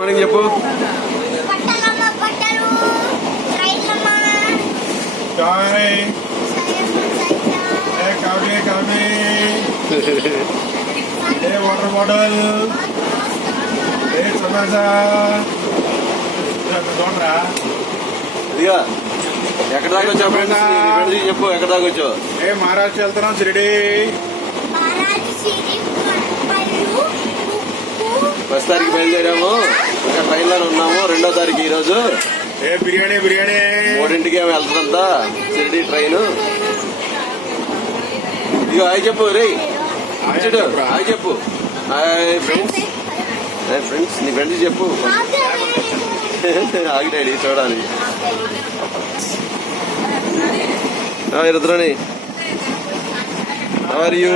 Morning చెప్పు. ఏ water bottle. ఏ సమోసా. ఎక్కడ దాకా వచ్చావు ఫ్రెండ్స్ చెప్పు ఎక్కడ దాకా వచ్చావు? ఏ మహారాష్ట్ర వెళ్తున్నాం సిరిడి బస్ తారీఖు బయలుదేరాము. ఇంకా ట్రైన్లోనే ఉన్నాము రెండో తారీఖు ఈ రోజు ఏ బిర్యానీ బిర్యానీ. మూడింటికి ఏమో వెళ్తుందంతా షిరిడి ట్రైన్. ఇదిగో హాయ్ చెప్పు రే. చూడు హాయ్ చెప్పు. Hi friends. హాయ్ ఫ్రెండ్స్ నీ ఫ్రెండ్స్ చెప్పు. ఆగి డాడీ. చూడాలి. రుద్రని how are you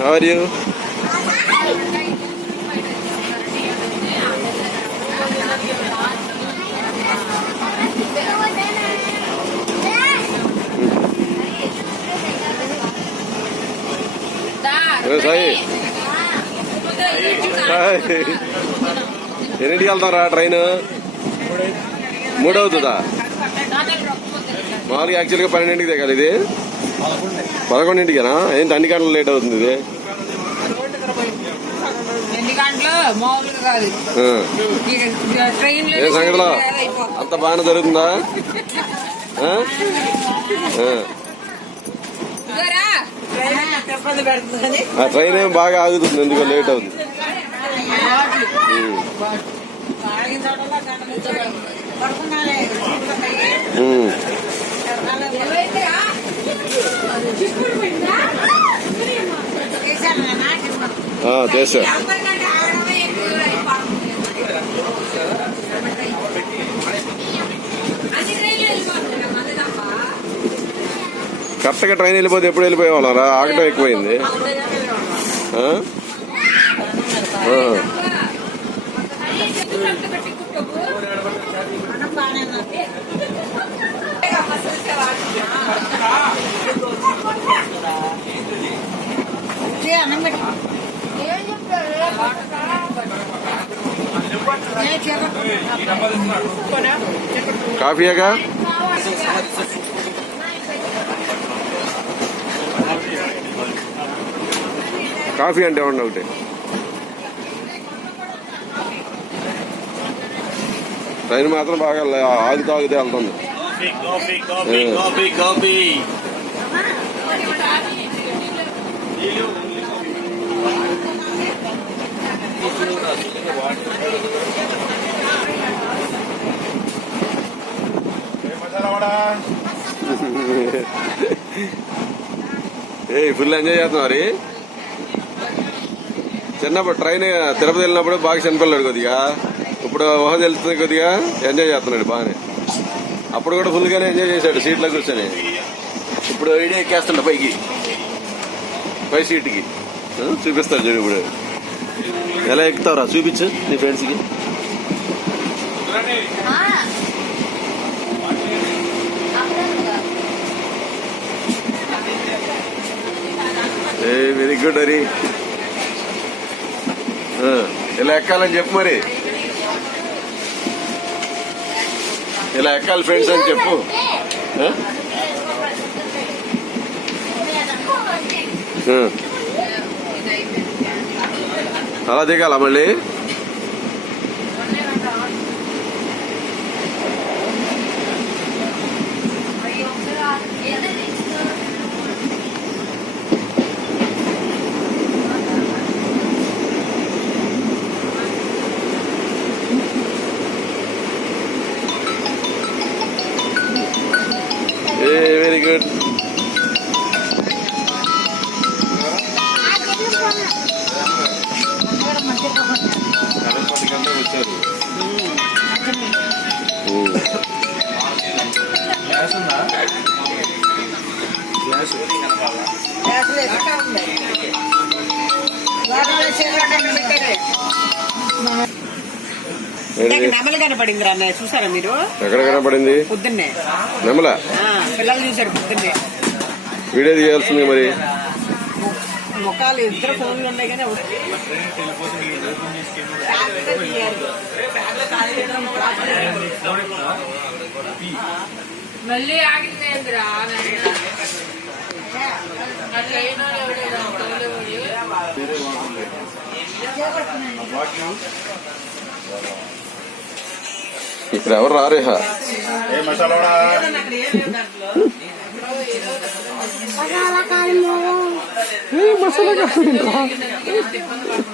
how are you ఎన్నింటికి వెళ్తాం రా ట్రైన్? మూడవుతుందా? మామూలుగా యాక్చువల్గా పన్నెండింటికి దిగాలి ఇది? పదకొండింటికేనా? ఏంటి అన్ని గంటలు లేట్ అవుతుంది ఇది? ఏ సంగతిలో? అంత బాగానే జరుగుతుందా? ఆ? ట్రైన్ ఏం బాగా ఆగుతుంది ఎందుకో లేట్ అవుతుంది ఉమ్. కరెక్ట్గా ట్రైన్ వెళ్ళిపోతే ఎప్పుడు వెళ్ళిపోయేవాళ్ళం? రా ఆగటం ఎక్కువైంది. కాఫీయేగా కాఫీ అంటే ఏమన్నా ఒకటి. ట్రైన్ మాత్రం బాగా ఆగుతూ ఆగితే వెళ్తుంది. ఏ ఫుల్ ఎంజాయ్ చేస్తున్నారు చిన్నప్పుడు ట్రైన్ తిరుపతి వెళ్ళినప్పుడు బాగా చనిపోలేడు కొద్దిగా. ఇప్పుడు ఊహ తెలుస్తుంది కొద్దిగా. ఎంజాయ్ చేస్తున్నాడు బాగానే. అప్పుడు కూడా ఫుల్ గానే ఎంజాయ్ చేశాడు సీట్లో కూర్చొని. ఇప్పుడు ఐడియా ఎక్కేస్తుండ పైకి. పై సీట్కి చూపిస్తాడు చూడు ఇప్పుడు. ఎలా ఎక్కుతావురా? చూపించు నీ ఫ్రెండ్స్కి ఏ వెరీ గుడ్ హరి. ఇలా ఎక్కాలని చెప్పు మరి. ఇలా ఎక్కాలి ఫ్రెండ్స్ అని చెప్పు. అలా దిగాల మళ్ళీ ఏ వచ్చారు నెమలు కనపడింది రా చూసారా మీరు? ఎక్కడ కనపడింది? పొద్దున్నే. నెమల? పిల్లలు చూసారు పొద్దున్నే వీడియో తీయాల్సింది మరి. ముఖాలు ఇద్దరు ఫోన్లు ఉన్నాయి కానీ మళ్ళీ ఆగింది ఏంద్రా నాయన? ఆ ట్రైన్ ఎవడేదో తోలేవాడు. ఇక్కడ ఎవరు రారేహ? ఏ మసాలా వడ మసాలా కారం మసాలా కాదు